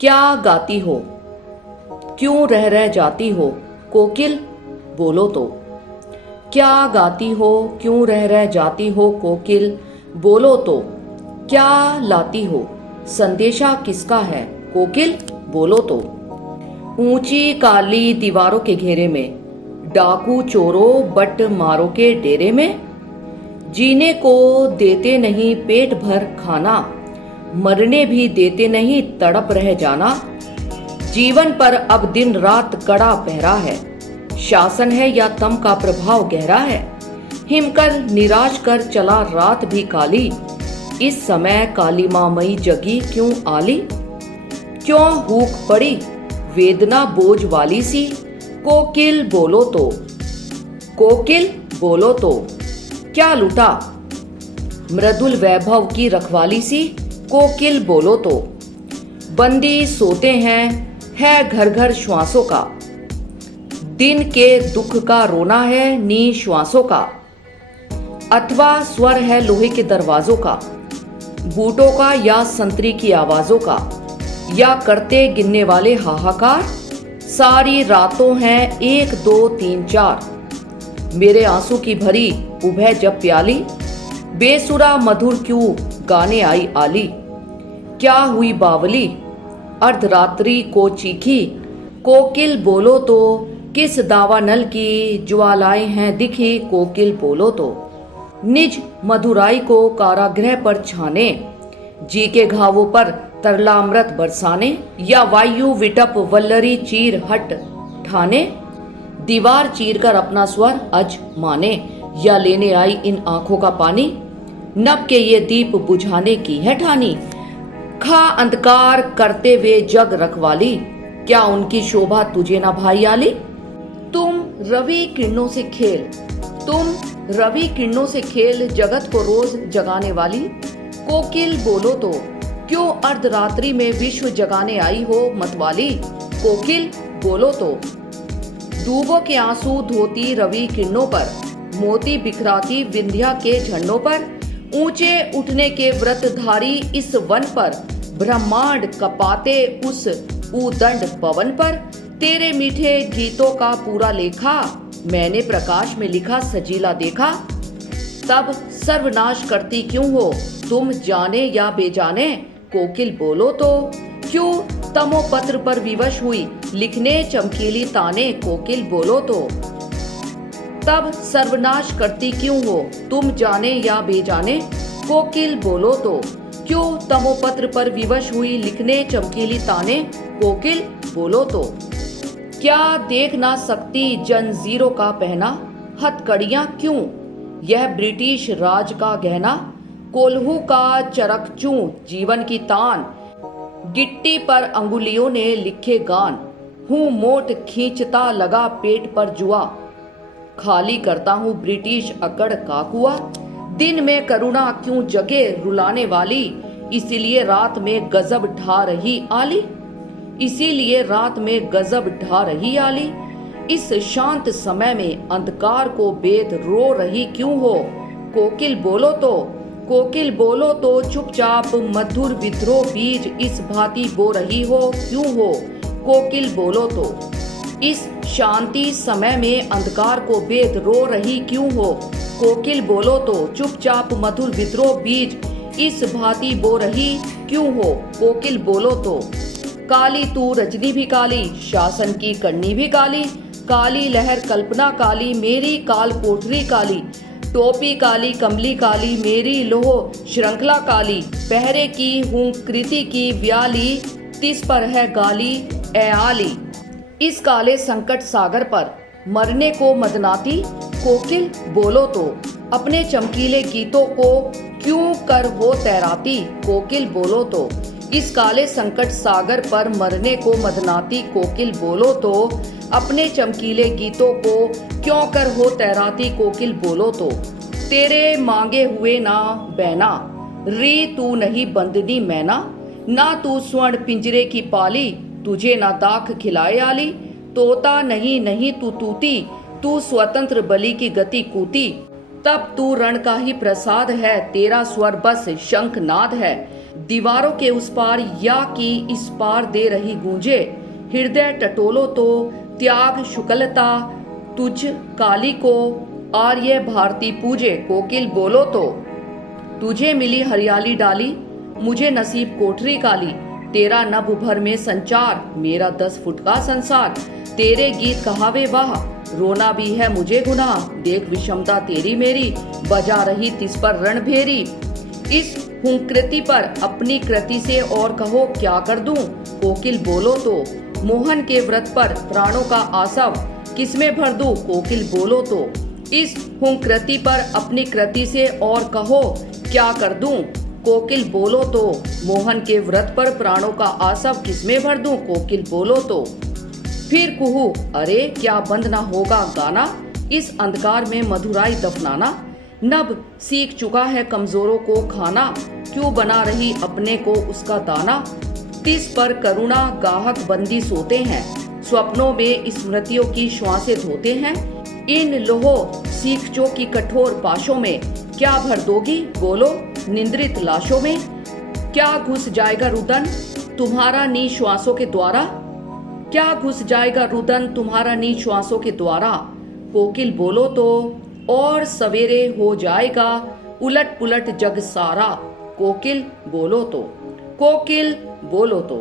क्या गाती हो, क्यों रह जाती हो, कोकिल बोलो तो। क्या गाती हो, क्यों रह जाती हो, कोकिल बोलो तो। क्या लाती हो, संदेशा किसका है, कोकिल बोलो तो। ऊंची काली दीवारों के घेरे में, डाकू चोरों बट मारो के डेरे में, जीने को देते नहीं पेट भर खाना, मरने भी देते नहीं तड़प रह जाना। जीवन पर अब दिन रात कड़ा पहरा है, शासन है या तम का प्रभाव गहरा है। हिमकर निराश कर चला रात भी काली, इस समय काली माँ मई जगी क्यों आली। क्यों हूक पड़ी वेदना बोझ वाली सी, कोकिल बोलो तो। कोकिल बोलो तो। क्या लूटा मृदुल वैभव की रखवाली सी, कोकिल बोलो तो। बंदी सोते हैं, है घर घर श्वासों का, दिन के दुख का रोना है निश्वासों का। अथवा स्वर है लोहे के दरवाजों का, बूटों का या संतरी की आवाजों का, या करते गिनने वाले हाहाकार। सारी रातों हैं 1 2 3 4, मेरे आंसू की भरी उभय जब प्याली, बेसुरा मधुर क्यों गाने आई आली। क्या हुई बावली अर्धरात्रि को चीखी, कोकिल बोलो तो। किस दावानल की ज्वालाएं हैं दिखी, कोकिल बोलो तो। निज मधुराई को कारागृह पर छाने, जी के घावों पर तरलामृत बरसाने, या वायु विटप वल्लरी चीर हट ठाने। दीवार चीर कर अपना स्वर अज माने, या लेने आई इन आंखों का पानी। नभ के ये दीप बुझाने की है ठानी, खा अंधकार करते वे जग रखवाली। क्या उनकी शोभा तुझे ना भाई आली। तुम रवि किरणों से खेल, तुम रवि किरणों से खेल, जगत को रोज जगाने वाली, कोकिल बोलो तो। क्यों अर्धरात्रि में विश्व जगाने आई हो मतवाली, कोकिल बोलो तो। डूबों के आंसू धोती रवि किरणों पर, मोती बिखराती विंध्या के झंडों पर। ऊंचे उठने के व्रतधारी इस वन पर, ब्रह्मांड कपाते उस उदंड पवन पर। तेरे मीठे गीतों का पूरा लेखा, मैंने प्रकाश में लिखा सजीला देखा। तब सर्वनाश करती क्यों हो तुम जाने या बेजाने, कोकिल बोलो तो। क्यों तमोपत्र पर विवश हुई लिखने चमकीली ताने, कोकिल बोलो तो। तब सर्वनाश करती क्यों हो तुम जाने या बेजाने, कोकिल बोलो तो। क्यों तमोपत्र पर विवश हुई लिखने चमकीली ताने, कोकिल बोलो तो। क्या देख ना सकती जंजीरों का पहना, हथकड़ियां क्यों यह ब्रिटिश राज का गहना। कोल्हू का चरकचू जीवन की तान, गिट्टी पर अंगुलियों ने लिखे गान। हूँ मोट खींचता लगा पेट पर जुआ, खाली करता हूँ ब्रिटिश अकड़ का कुआ। दिन में करुणा क्यों जगे रुलाने वाली, इसीलिए रात में गजब ढा रही आली। इसीलिए रात में गजब ढा रही आली। इस शांत समय में अंधकार को बेद रो रही क्यों हो, कोकिल बोलो तो। कोकिल बोलो तो चुपचाप मधुर विद्रोह बीज इस भांति बो रही हो क्यों हो, कोकिल बोलो तो। इस शांति समय में अंधकार को बेद रो रही क्यों हो, कोकिल बोलो तो। चुपचाप मधुर विद्रोह बीज इस भांति बो रही क्यों हो, कोकिल बोलो तो। काली तू रजनी भी काली, शासन की करनी भी काली। काली लहर कल्पना काली, मेरी काल कोठरी काली। टोपी काली कमली काली, मेरी लोह श्रृंखला काली। पहरे की हूँ कृति की व्याली, तिस पर है गाली ए आली। इस काले संकट सागर पर मरने को मदनाती, कोकिल बोलो तो। अपने चमकीले गीतों को क्यों कर हो तैराती, कोकिल बोलो तो। इस काले संकट सागर पर मरने को मदनाती, कोकिल बोलो तो। अपने चमकीले गीतों को क्यों कर हो तैराती, कोकिल बोलो तो। तेरे मांगे हुए ना बैना, री तू नहीं बंदनी मैना। ना तू स्वर्ण पिंजरे की पाली, तुझे ना दाख खिलाए आली। तोता नहीं नहीं तू तूती, तू स्वतंत्र बलि की गति कूती। तब तू रण का ही प्रसाद है, तेरा स्वर बस शंखनाद है। दीवारों के उस पार या कि इस पार दे रही गूंजे। हृदय टटोलो तो त्याग शुक्लता तुझ काली को आर्य भारती पूजे। कोकिल बोलो तो तुझे मिली हरियाली डाली, मुझे नसीब कोठरी काली। तेरा नभ भर में संचार, मेरा 10 फुट का संसार। तेरे गीत कहावे वाह, रोना भी है मुझे गुनाह। देख विषमता तेरी मेरी, बजा रही तिस पर रणभेरी। इस हुंकृति पर अपनी कृति से और कहो क्या कर दूं। कोकिल बोलो तो मोहन के व्रत पर प्राणों का आसव किसमें भर दूं। कोकिल बोलो तो इस हुंकृति पर अपनी कृति से और कहो क्या कर दूं। कोकिल बोलो तो मोहन के व्रत पर प्राणों का आसव किसमें भर दूं। कोकिल बोलो तो फिर कुहू, अरे क्या बंद ना होगा गाना, इस अंधकार में मधुराई दफनाना। नभ सीख चुका है कमजोरों को खाना, क्यों बना रही अपने को उसका दाना। तिस पर करुणा गाहक बंदी सोते हैं, स्वप्नों में स्मृतियों की श्वासें धोते हैं। इन लोहो सीखचों की कठोर पाशों में क्या भर दोगी बोलो निंद्रित लाशों में। क्या घुस जाएगा रुदन तुम्हारा निश्वासों के द्वारा, क्या घुस जाएगा रुदन तुम्हारा निश्वासों के द्वारा। कोकिल बोलो तो और सवेरे हो जाएगा उलट पुलट जग सारा। कोकिल बोलो तो, कोकिल बोलो तो।